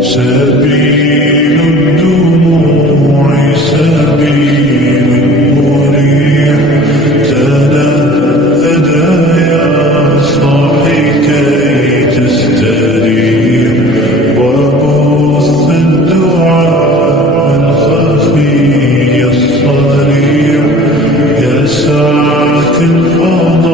سبيل الدموع سبيل مريح، تنهدى يا صاحي كي تستريح، وبث الدعاء الخفي الصريح يسعك الفضل